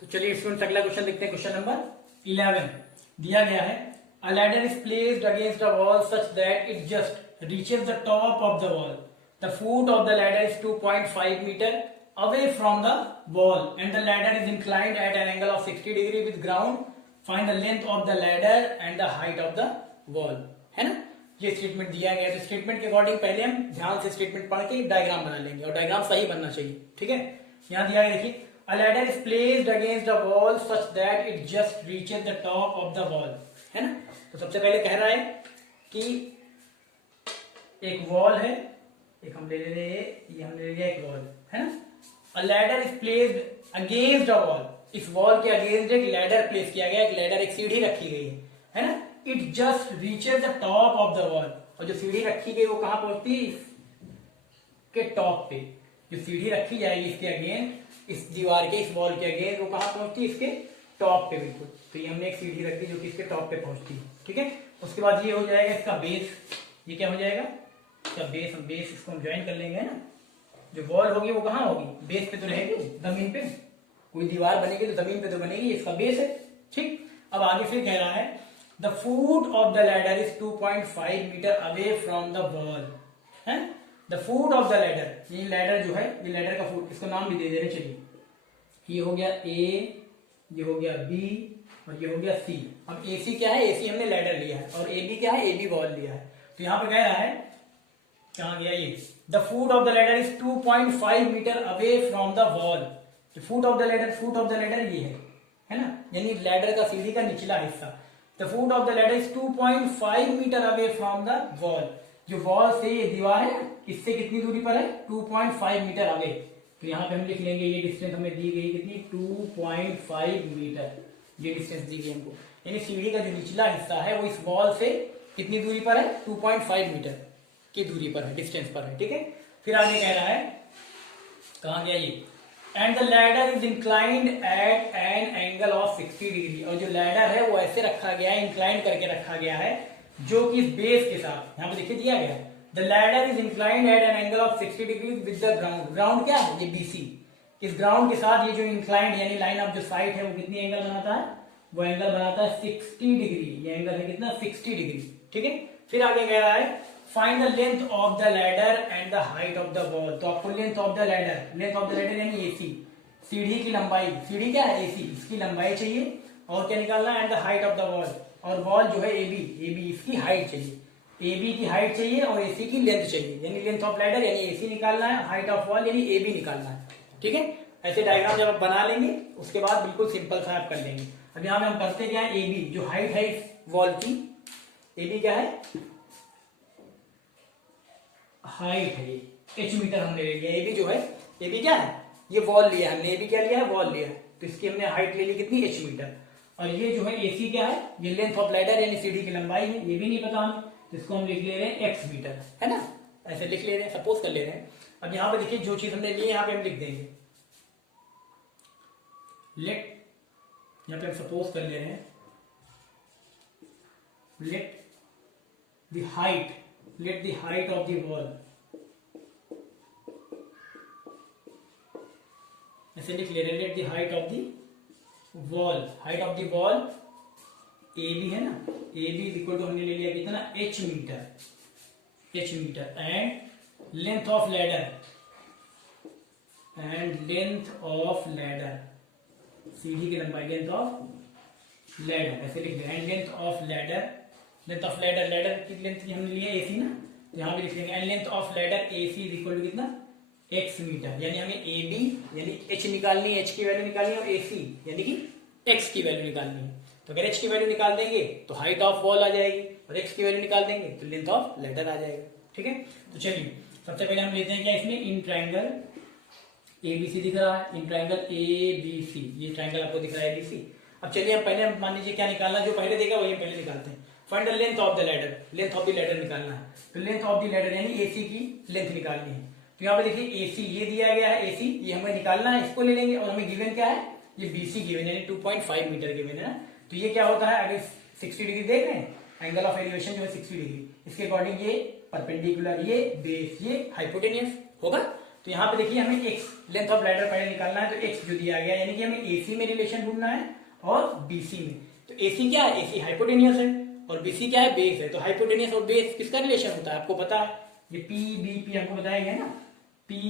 तो चलिए स्टूडेंट अगला क्वेश्चन देखते हैं। क्वेश्चन नंबर 11 दिया गया है, a ladder is placed against a wall such that it just reaches the top of the wall. The foot of the ladder is 2.5 metre away from the wall and the ladder is inclined at an angle of 60 degree with ground. Find the length of the ladder and the height of the wall। है ना, ये statement दिया गया है। तो statement के according पहले हम ध्यान से स्टेटमेंट पढ़ के डायग्राम बना लेंगे और डायग्राम सही बनना चाहिए। ठीक है, यहाँ दिया गया देखिए, अ ladder is placed against a wall such that it just reaches the top of the wall. है ना, तो सबसे पहले कह रहा है कि एक वॉल है, एक हम ले रहे हैं, ये हम ले लिया एक वॉल, है ना। A ladder is placed against a wall। इस वॉल के अगेंस्ट एक लैडर प्लेस किया गया, एक लैडर, एक सीढ़ी रखी गई है ना। It just reaches the top of the wall. और जो सीढ़ी रखी गई वो कहां पहुंचती है, इसके टॉप पे। जो सीढ़ी रखी जाएगी इसके अगेंस्ट, इस दीवार के, इस वॉल के अगेंस्ट, वो कहां पहुंचती है, इसके टॉप पे बिल्कुल। तो ये हमने एक सीढ़ी रख दी जो कि इसके टॉप पे पहुंचती है। ठीक है, उसके बाद ये हो जाएगा इसका बेस। ये क्या हो जाएगा, इसका बेस। हम बेस इसको हम ज्वाइन कर लेंगे ना। जो वॉल होगी वो कहां होगी, बेस पे तो रहेगी, जमीन पे। कोई दीवार बनेगी तो जमीन पे तो बनेगी, इसका बेस है। ठीक, अब आगे फिर कह रहा है, the foot of the ladder is 2.5 metre away from the wall. है, the foot of the ladder, ये लैडर जो है, ये लैडर का फुट, इसको नाम भी दे दे रहे। चलिए, ये हो गया ए, ये हो गया बी और ये हो गया सी। अब ए सी क्या है, ए सी हमने लैडर लिया है, और ए बी क्या है, ए बी वॉल लिया है। तो यहां पे कह रहा है, कहां गया ये, the foot of the ladder is 2.5 metre away from the wall. Foot of the ladder, foot of the ladder ये है ना, यानी लैडर का, सीढ़ी का निचला हिस्सा। The foot of the ladder is 2.5 metre away from the wall. जो वॉल से ये दीवार है, इससे कितनी दूरी पर है, 2.5 मीटर अवे। तो यहाँ पे हम लिख लेंगे, ये डिस्टेंस हमें दी गई कितनी, 2.5 मीटर। ये डिस्टेंस दी गई हमको, यानी सीढ़ी का जो निचला हिस्सा है वो इस वॉल से कितनी दूरी पर है, 2.5 मीटर की दूरी पर है, डिस्टेंस पर है। ठीक है, फिर आगे कह रहा है, कहां गया ये, and the ladder is inclined at an angle of 60 degree. और जो लैडर है वो ऐसे रखा गया है, इंक्लाइंड करके रखा गया है, जो कि इस बेस के साथ, यहां पे देखिए दिया गया है, the ladder is inclined at an angle of 60 degree with the ground. Ground क्या है, ये बीसी। इस ग्राउंड के साथ ये जो इंक्लाइंड यानी लाइन ऑफ जो साइट है वो कितनी एंगल बनाता है, वो एंगल बनाता है 60 डिग्री। ये एंगल है कितना, 60 डिग्री। ठीक है, फिर आगे कह रहा है, find the length of the ladder and the height of the wall. तो आपको length of the ladder, length of the ladder यानी एसी, सीढ़ी की लंबाई, सीढ़ी क्या है, एसी, इसकी लंबाई चाहिए। और क्या निकालना है, and the height of the wall. और वॉल जो है एबी, एबी इसकी हाइट चाहिए, एबी की हाइट चाहिए और एसी की लेंथ चाहिए। यानी लेंथ ऑफ लैडर यानी एसी निकालना है, हाइट ऑफ वॉल यानी एबी निकालना है। ठीक है, ऐसे डायग्राम जब आप बना लेंगे उसके बाद बिल्कुल सिंपल सा आप कर लेंगे। अब यहाँ पे हम करते क्या है, एबी जो हाइट है इस वॉल की, एबी क्या है, हाइट है, एच मीटर हमने ले लिया। एबी जो है, एबी क्या है, ये वॉल लिया हमने, एबी क्या लिया है, वॉल लिया है, तो इसकी हमने हाइट ले ली कितनी, एच मीटर। और ये जो है एसी क्या है, ये लेंथ ऑफ लैडर यानी सीढ़ी की लंबाई है, ये भी नहीं पता हमें, तो इसको हम लिख ले रहे हैं एक्स मीटर, है ना, ऐसे लिख ले रहे हैं, सपोज कर ले रहे हैं। अब यहाँ पे देखिए जो चीज हमने ली है यहाँ पे हम लिख देंगे, लेट, यहाँ पे हम सपोज कर ले रहे हैं, let the height, let the height of the wall, ऐसे लिख ले रहे हैं, let the height of the wall, height of the wall AB है ना, AB is equal to हमने ले लिया कितना, h metre, h metre, and length of ladder, and length of ladder, सीढ़ी की लंबाई, length of ladder, ऐसे लिख ले, and length of ladder, length of ladder, ladder की लेंथ हमने लिया एसी ना, तो यहां पे लिख लेंगे, and length of ladder AC is equal to कितना, एक्स मीटर। यानी हमें ए बी यानी एच निकालनी है, एच की वैल्यू निकालनी है, और एसी यानी कि एक्स की वैल्यू निकालनी है। तो अगर एच की वैल्यू निकाल देंगे तो हाइट ऑफ वॉल आ जाएगी, और एक्स की वैल्यू निकाल देंगे तो लेंथ ऑफ लैडर आ जाएगा। ठीक है, तो चलिए सबसे पहले हम लेते हैं क्या, इसमें इन ट्राइंगल एबीसी दिख रहा है, इन ट्राइंगल एबीसी, ये ट्राइंगल आपको दिख रहा है एबीसी। अब चलिए हम पहले मान लीजिए क्या निकालना, जो पहले देगा वही पहले निकालते हैं। Find the length of the ladder, length of the ladder निकालना है, तो लेंथ ऑफ द लैडर यानी एसी की लेंथ निकालनी है। तो यहाँ पे देखिए एसी ये दिया गया है, एसी ये हमें निकालना है, इसको ले लेंगे, और हमें गिवन क्या है, ये बीसी गिवन यानी 2.5 मीटर गिवन है ना। तो ये क्या होता है, अगर 60 डिग्री देख रहे हैं, एंगल ऑफ एलिवेशन जो है 60 डिग्री, इसके अकॉर्डिंग ये परपेंडिकुलर, ये बेस, ये हाइपोटेनियस होगा। तो यहाँ पे देखिए हमें एक्स लेंथ ऑफ लैडर पहले निकालना है, तो एक्स जो दिया गया, यानी कि हमें एसी में रिलेशन ढूंढना है और बीसी में। तो एसी क्या है, एसी हाइपोटेनियस है, और बीसी क्या है, बेस है। तो हाइपोटेनियस और बेस किसका रिलेशन होता है आपको पता है, ये पी बी पी हमको बताया गया ना, P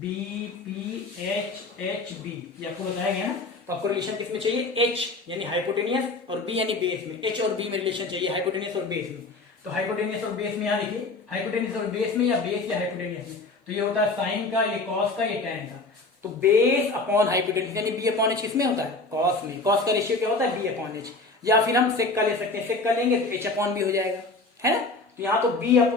B P H H B, ये आपको बताया गया ना। तो आपको रिलेशन किसमें चाहिए, एच यानी हाइपोटेनियस और बी यानी बेस में। एच और बी में रिलेशन चाहिए हाइपोटेनियस और बेस में। तो हाइपोटेनियस और बेस में यहाँ देखिए, हाइपोटेनियस और बेस में या बेस या हाइपोटेनियस में, तो ये होता है साइन का, ये कॉस का, ये टैन का। तो बेस अपॉन हाइपोटेनियस यानी बी अपॉन एच किसमें होता है, कॉस में। कॉस का रेशियो क्या होता है, बी अपॉन एच, या फिर हम सेक का ले सकते हैं, सेक का लेंगे तो एच अपॉन बी हो जाएगा, है ना। तो यहाँ तो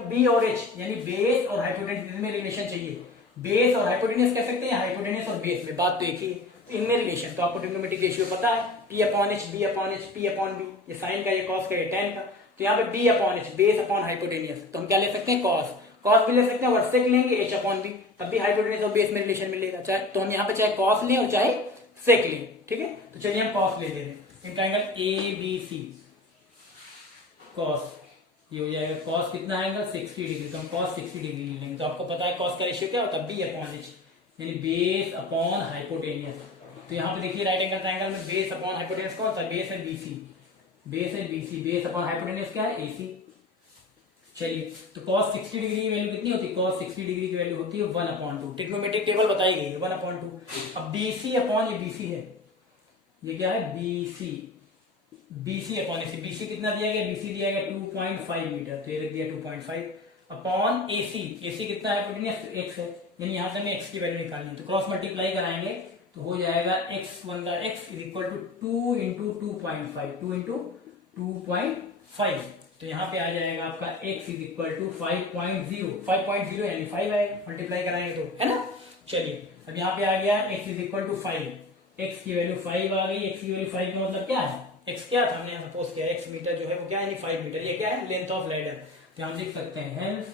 बी और एच यानी बेस और हाइपोटेनियस में रिलेशन चाहिए। बेस और हाइपोटेनियस कह सकते हैं, हाइपोटेनियस और बेस में, बात तो एक ही है। तो इनमें रिलेशन, तो आपको ट्रिग्नोमेट्रिक रेशियो पता है, P upon H, B upon H, P upon B, ये साइन का, ये कॉस का, ये टैन का। तो यहाँ पे B upon H, base upon hypotenuse, तो हम क्या ले सकते हैं, कॉस। कॉस भी ले सकते हैं और सेक लेंगे एच अपॉन बी, तब भी हाइपोटेनियस और बेस में रिलेशन मिलेगा। चाहे तो हम यहाँ पे चाहे कॉस लें और चाहे सेक लें, ठीक है। तो चलिए हम कॉस ले लेते हैं, in triangle A B C, cos ये हो जाएगा, कॉस कितना आएगा 60 डिग्री, तो हम कॉस 60 डिग्री ले लेंगे। तो आपको पता है कॉस का रेशियो क्या होता है, बी अपॉन एच यानी बेस अपॉन हाइपोटेनियस। तो यहाँ पे देखिए राइट एंगल ट्रायंगल में बेस अपॉन हाइपोटेनियस कौन सा, बेस है बीसी, बेस है बीसी, बेस अपॉन हाइपोटेनियस क्या है, एसी। चलिए तो cos 60 डिग्री की वैल्यू कितनी होती है, cos 60 डिग्री की वैल्यू होती है 1/2। ट्रिग्नोमेट्रिक टेबल बताई गई है 1/2। अब BC अपॉन ये BC है, ये क्या है BC, BC upon AC, BC कितना दिया गया, BC दिया गया 2.5 मीटर, तो ये लिख दिया 2.5 अपॉन AC, AC कितना है हाइपोटेनियस, x है, यानी यहां से हमें x की वैल्यू निकालनी है। तो क्रॉस मल्टीप्लाई कराएंगे तो हो जाएगा x1 का x is equal to 2 into 2.5, 2 into 2.5। तो यहाँ पे आ जाएगा आपका x इज इक्वल टू 5.0 यानी 5 आएगा, मल्टीप्लाई कराएंगे तो, है ना। चलिए अब यहाँ पे आ गया x is equal to 5, x की वैल्यू 5 आ गई। x की वैल्यू 5 का मतलब क्या है, x क्या था, हमने सपोज किया x मीटर जो है वो क्या है, यानी 5 मीटर। ये क्या है, लेंथ ऑफ लैडर। तो हम लिख सकते हैं hence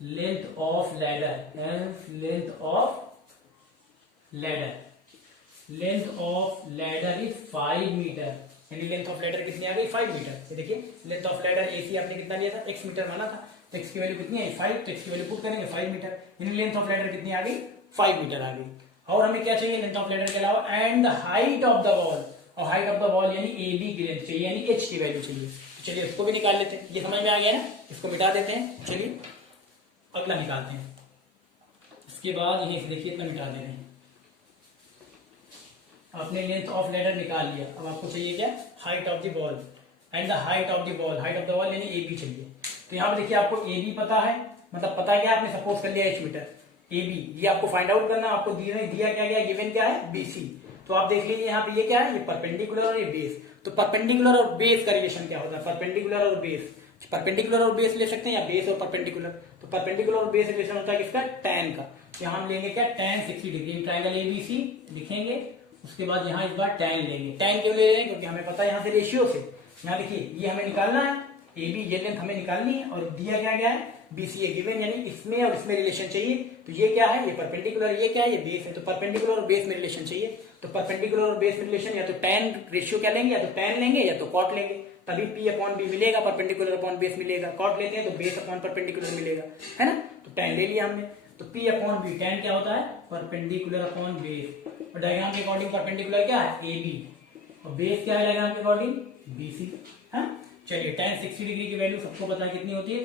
length of ladder, hence length of ladder, length of ladder is 5 metre, यानी लेंथ ऑफ लैडर कितनी आ गई, 5 मीटर। ये देखिए लेंथ ऑफ लैडर एसी आपने कितना लिया था, x मीटर माना था, तो x की वैल्यू कितनी है 5, तो x की वैल्यू पुट करेंगे 5 मीटर, यानी लेंथ ऑफ लैडर कितनी आ गई, 5 मीटर आ गई। और हमें क्या चाहिए लेंथ ऑफ लैडर के अलावा, and the height of the wall, और हाइट ऑफ द वॉल यानी ए बी की लेंथ चाहिए, यानी h की वैल्यू चाहिए। तो चलिए इसको भी निकाल लेते हैं, ये समझ में आ गया ना, इसको मिटा देते हैं। चलिए अगला निकालते हैं, इसके बाद यही देखिए इतना मिटा दे रहे हैं। आपने लेंथ ऑफ लैडर निकाल लिया, अब आपको चाहिए क्या, height of the wall, and the height of the wall, height of the wall यानी ए बी चाहिए। तो यहाँ पे देखिए आपको ए बी पता है, मतलब पता क्या है, आपने सपोज कर लिया h मीटर, ए बी ये आपको फाइंड आउट करना, आपको दिया क्या गया, गिवन क्या है BC। तो आप देख लीजिए यहाँ पे ये क्या है, ये परपेंडिकुलर और ये बेस। तो परपेंडिकुलर और बेस का रिलेशन क्या होता है, परपेंडिकुलर और बेस, परपेंडिकुलर और बेस ले सकते हैं या बेस और परपेंडिकुलर। तो परपेंडिकुलर और बेस रिलेशन होता है किसका, tan का। यहाँ हम लेंगे क्या, tan 60 डिग्री, ट्रायंगल ABC लिखेंगे, उसके बाद यहाँ इस बार tan लेंगे। tan क्यों ले रहे हैं, क्योंकि हमें पता है यहाँ से रेशियो से, यहाँ देखिए ये हमें निकालना है, AB ये लेंथ हमें निकालनी है, और दिया क्या गया है BC ये गिवन, यानी इसमें और इसमें रिलेशन चाहिए। तो ये क्या है, ये परपेंडिकुलर, ये क्या है, ये बेस है। तो परपेंडिकुलर और बेस में रिलेशन चाहिए, तो परपेंडिकुलर और बेस में रिलेशन या तो tan रेशियो क्या लेंगे, या तो tan लेंगे या तो cot लेंगे, तभी P अपॉन B मिलेगा, परपेंडिकुलर अपॉन बेस मिलेगा। cot लेते हैं तो बेस अपॉन परपेंडिकुलर मिलेगा, है ना। तो tan ले लिया हमने, तो P अपॉन B, tan क्या होता है, परपेंडिकुलर अपॉन बेस, और डायग्राम के अकॉर्डिंग परपेंडिकुलर क्या है AB, और बेस क्या है डायग्राम के अकॉर्डिंग BC, है। चलिए tan 60 डिग्री की वैल्यू सबको पता है कितनी होती है,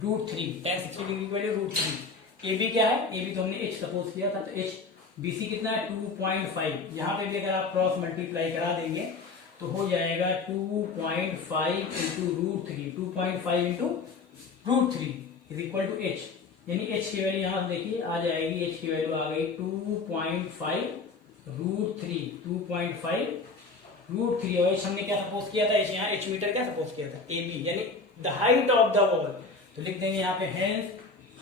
√3, tan 60 डिग्री की वैल्यू √3। AB क्या है, AB तो हमने h सपोज किया था, तो h, BC कितना है 2.5, यहाँ पे भी अगर आप क्रॉस मल्टीप्लाई करा देंगे तो हो जाएगा 2.5 into √3, 2.5 into √3 is equal to h, यानी h की वैल्यू यहाँ देखिए आ जाएगी, h की वैल्यू आ गई 2.5 √3, 2.5 √3, और h हमने क्या सपोज किया था, यहाँ h मीटर क्या सपोज किया था, AB यानी the height of the wall. तो लिख देंगे यहाँ पे hence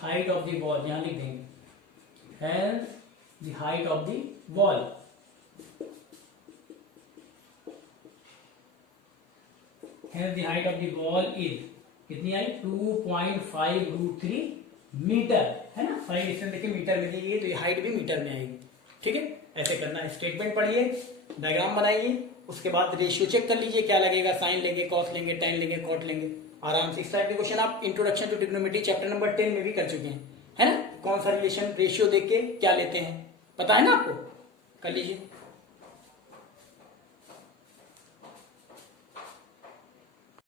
height of the wall, यहाँ लिख देंगे hence the height of the wall, hence the height of the wall is कितनी आई, 2.5 √3 मीटर, है ना। 5 डिस्टेंस देखिए मीटर में दी गई है, तो ये हाइट भी मीटर में आएगी, ठीक है। ऐसे करना है, स्टेटमेंट पढ़िए, डायग्राम बनाइए, उसके बाद रेशियो चेक कर लीजिए क्या लगेगा, साइन लेंगे, कॉस लेंगे, tan लेंगे, cot लेंगे, आराम से। इस टाइप के क्वेश्चन आप introduction to trigonometry chapter number 10 में भी कर चुके हैं, है ना, कौन सा रिलेशन रेशियो देख के क्या लेते हैं, पता है ना आपको, कर लीजिए।